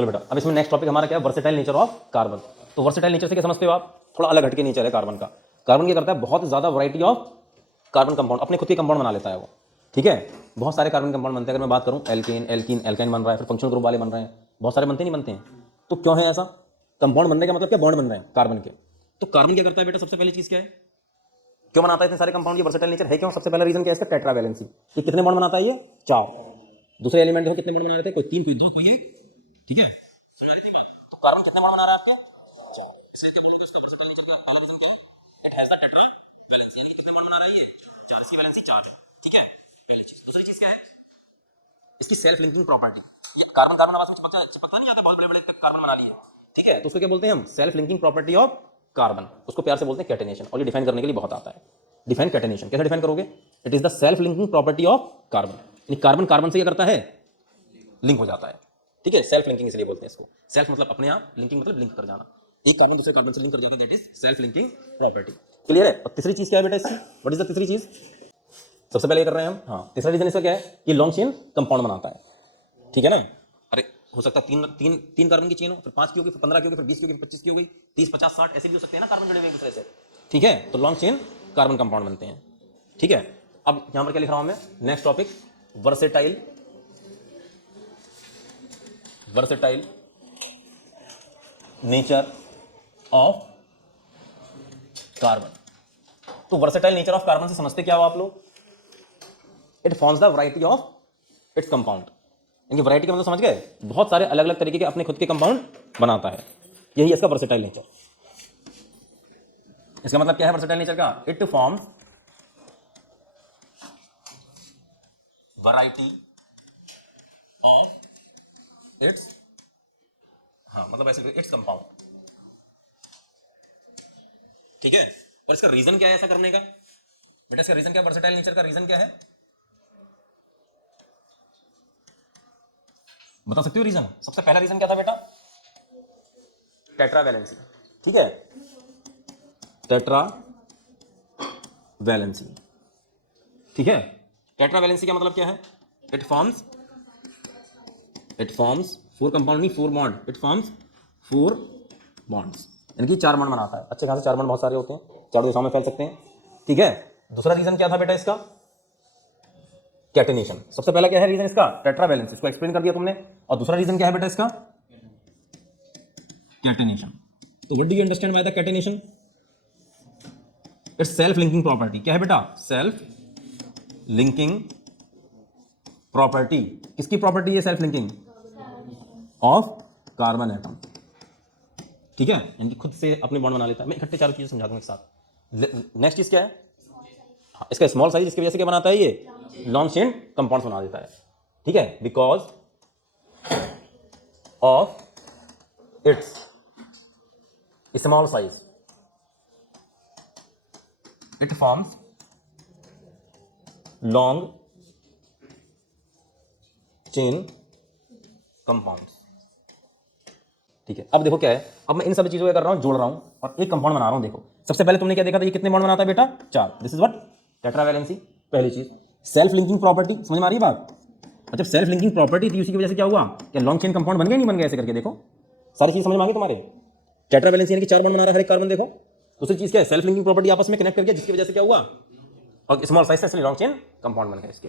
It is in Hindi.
चलो बेटा, अब इसमें नेक्स्ट टॉपिक हमारा क्या है, वर्सेटाइल नेचर ऑफ कार्बन। तो वर्सेटाइल नेचर से क्या समझते हो आप? थोड़ा अलग हटके नेचर है कार्बन का। कार्बन क्या करता है, बहुत ज़्यादा वैरायटी ऑफ कार्बन कंपाउंड, अपने खुद के कंपाउंड बना लेता है वो। ठीक है, बहुत सारे कार्बन कंपाउंड बनते हैं। अगर मैं बात करूँ, एल्केन एल्कीन एल्काइन बन रहा है, फिर फंक्शनल ग्रुप वाले बन रहे हैं, बहुत सारे बनते नहीं बनते हैं। तो क्यों है ऐसा? कंपाउंड बनने का मतलब क्या, बॉन्ड बन रहे हैं कार्बन के। तो कार्बन क्या करता है बेटा, सबसे पहली चीज़ क्या है, क्यों बनाता है इतने सारे कंपाउंड? ये वर्सेटाइल नेचर है क्यों? सबसे पहला रीजन क्या है इसका, टेट्रावैलेंसी। ये कितने बॉन्ड बनाता है? ये 4। दूसरे एलिमेंट देखो कितने बॉन्ड बना रहे थे, कोई 3, कोई 2, कोई 1। ठीक है, सुना रही थी बात? तो कार्बन कितने बॉन्ड बना रहा है आपके? 4। इसलिए क्या बोलोगे, इसका वर्सेटाइल नेचर का पहला रीजन क्या है, इट हैज द टेट्रावैलेंसी, यानी कितने बॉन्ड बना रहा है ये, 4। इसकी वैलेंसी 4 है। ठीक है, पहली चीज। दूसरी चीज क्या है, इसकी सेल्फ लिंकिंग प्रॉपर्टी। ये कार्बन कार्बन आपस में चिपकता नहीं आता, बहुत बड़े बड़े कार्बन बना लिए। ठीक है, तो उसको क्या बोलते हैं हम, self linking property of carbon. उसको प्यार से बोलते हैं कैटेनेशन, और ये डिफाइन करने के लिए बहुत आता है। डिफाइन कैटेनेशन कैसे डिफाइन करोगे, it is the self linking property of carbon, यानी कार्बन कार्बन से क्या करता है, लिंक हो जाता है। ठीक है, सेल्फ लिंकिंग इसलिए बोलते हैं इसको। सेल्फ मतलब अपने आप, लिंकिंग मतलब लिंक कर जाना, एक कार्बन दूसरे कार्बन से लिंक कर जाता है, that is self linking property. Clear है? और तीसरी चीज क्या है बेटा इसकी, व्हाट इज द तीसरी चीज? सबसे पहले ये कर रहे हैं हम, हाँ, तीसरा रीजन इसका क्या है, ये लॉन्ग चेन कंपाउंड बनाता है। ठीक है ना, अरे हो सकता है तीन कार्बन की चेन हो, फिर 5 की होगी, फिर 15 की होगी, फिर 20 की होगी, फिर 25 की होगी, 30, 50, 60 ऐसे भी हो सकते हैं ना कार्बन जुड़े हुए एक दूसरे से। ठीक है, तो लॉन्ग चेन कार्बन कंपाउंड बनते हैं। ठीक है, अब यहां पर क्या लिख रहा हूं मैं, next topic, versatile nature of carbon. तो वर्सेटाइल नेचर ऑफ कार्बन से समझते क्या हो आप लोग, it forms the variety of its compound. इनकी वैरायटी का मतलब समझ गए, बहुत सारे अलग अलग तरीके के अपने खुद के कंपाउंड बनाता है, यही इसका वर्सेटाइल नेचर। इसका मतलब क्या है वर्सेटाइल नेचर का, it forms variety of its, हाँ मतलब ऐसे इट्स कंपाउंड। ठीक है, और इसका रीजन क्या है ऐसा करने का बेटा, इसका रीजन क्या है, वर्सेटाइल नेचर का रीजन क्या है, बता सकते हो रीजन? सबसे पहला रीजन क्या था बेटा, टेट्रावैलेंसी। ठीक है, टेट्रावैलेंसी। ठीक है, टेट्रावैलेंसी का मतलब क्या है, इट फॉर्म्स 4 कंपाउंड, नहीं 4 बॉन्ड, इट फॉर्म्स 4 बॉन्ड्स, यानी कि 4 बॉन्ड बनाता है। अच्छे खासे 4 बॉन्ड बहुत सारे होते हैं, चारों दिशाओं में फैल सकते हैं। ठीक है, दूसरा रीजन क्या था बेटा इसका, कैटेनेशन। सबसे पहला क्या है रीजन इसका, टेट्रावैलेंसी, इसको एक्सप्लेन कर दिया तुमने। और दूसरा रीजन क्या है बेटा इसका, कैटेनेशन। तो what do you understand by the catenation? It's self linking property. क्या है बेटा, सेल्फ लिंकिंग प्रॉपर्टी। किसकी प्रॉपर्टी है self linking? Of carbon atom. ठीक है, यानी खुद से अपने बॉन्ड बना लेता है। मैं इकट्ठे चारों चीजें समझा दूंगा एक साथ। नेक्स्ट चीज क्या है, हाँ, इसका स्मॉल साइज, इसकी वजह से क्या बनाता है, ये लॉन्ग चेन कंपाउंड्स बना देता है। ठीक है, because of its small size it forms long chain compounds. ठीक है, अब देखो क्या है, अब मैं इन सभी चीजों को कर रहा हूं, जोड़ रहा हूं और एक कंपाउंड बना रहा हूं। देखो सबसे पहले तुमने क्या देखा था, ये कितने बॉन्ड बनाता है बेटा, 4। This is what, tetravalency. पहली चीज सेल्फ लिंकिंग प्रॉपर्टी, समझ में आ रही है बात? अच्छा, सेल्फ लिंकिंग प्रॉपर्टी थी, उसी की वजह से क्या हुआ, क्या लॉन्ग चेन कंपाउंड बन गया नहीं बन गया, ऐसे करके देखो सारी चीज समझ में आ गई तुम्हारे। टेट्रावैलेंसी यानी कि 4 बॉन्ड बना रहा है हर एक कार्बन। देखो दूसरी चीज क्या है, सेल्फ लिंकिंग प्रॉपर्टी आपस में कनेक्ट कर गया, जिसकी वजह से क्या हुआ, और स्मॉल साइज से लॉन्ग चेन कंपाउंड बन गया इसके।